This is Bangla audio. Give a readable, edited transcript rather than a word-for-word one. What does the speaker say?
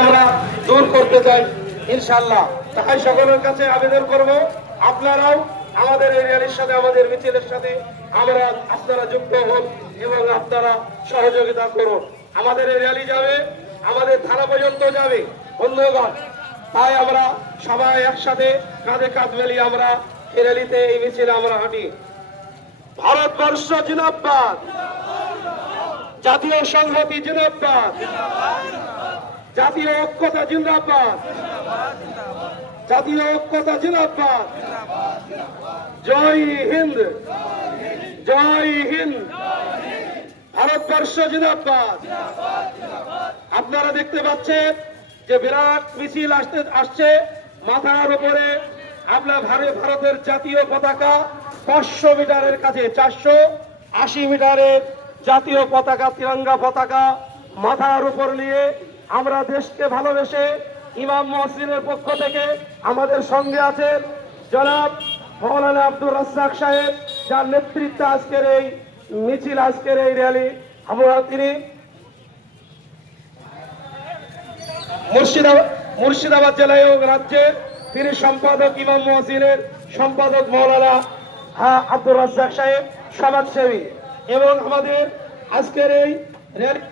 আমরা দূর করতে চাই ইনশাআল্লাহ। তাই সকলের কাছে আবেদন করব, আপনারাও আমাদের এই র্যালির সাথে, আমাদের মিছিলের সাথে আপনারা যুক্ত হন এবং আপনারা সহযোগিতা করুন। আমাদের এই র্যালি যাবে আমাদের থানা পর্যন্ত যাবে বন্ধুগণ। তাই আমরা সবাই একসাথে কাঁধে কাঁধ মিলিয়ে আমরা এই র্যালিতে, এই মিছিলে আমরা হাঁটি। ভারতবর্ষ জিন্দাবাদ, জাতীয় সংহতি জিন্দাবাদ, জাতীয় ঐক্যতা জিন্দাবাদ, জাতীয় ঐক্যতা জিন্দাবাদ। জয় হিন্দ, জয় হিন্দ, ভারতবর্ষ জিন্দাবাদ। আপনারা দেখতে পাচ্ছেন যে বিরাট মিছিল আসছে মাথার উপরে আপনার ভারতের জাতীয় পতাকা 500 মিটারের কাছে, 480 মিটারের জাতীয় পতাকা, তিরঙ্গা পতাকা মাথার উপর নিয়ে আমরা দেশকে ভালোবেসে ইমাম মহসিনের পক্ষ থেকে আমাদের সঙ্গে আছেন জনাব মৌলানা আব্দুর রাজ্জাক সাহেব, যার নেতৃত্বে আজকের এই মিছিল, আজকের এই র্যালি। আমরা তিনি মুর্শিদাবাদ জেলায় ও রাজ্যে তিনি সম্পাদক, ইমাম মহসিনের সম্পাদক মৌলানা আব্দুর রাজ্জাক সাহেব সমাজসেবী। এবং আমাদের আজকের এই র্যালি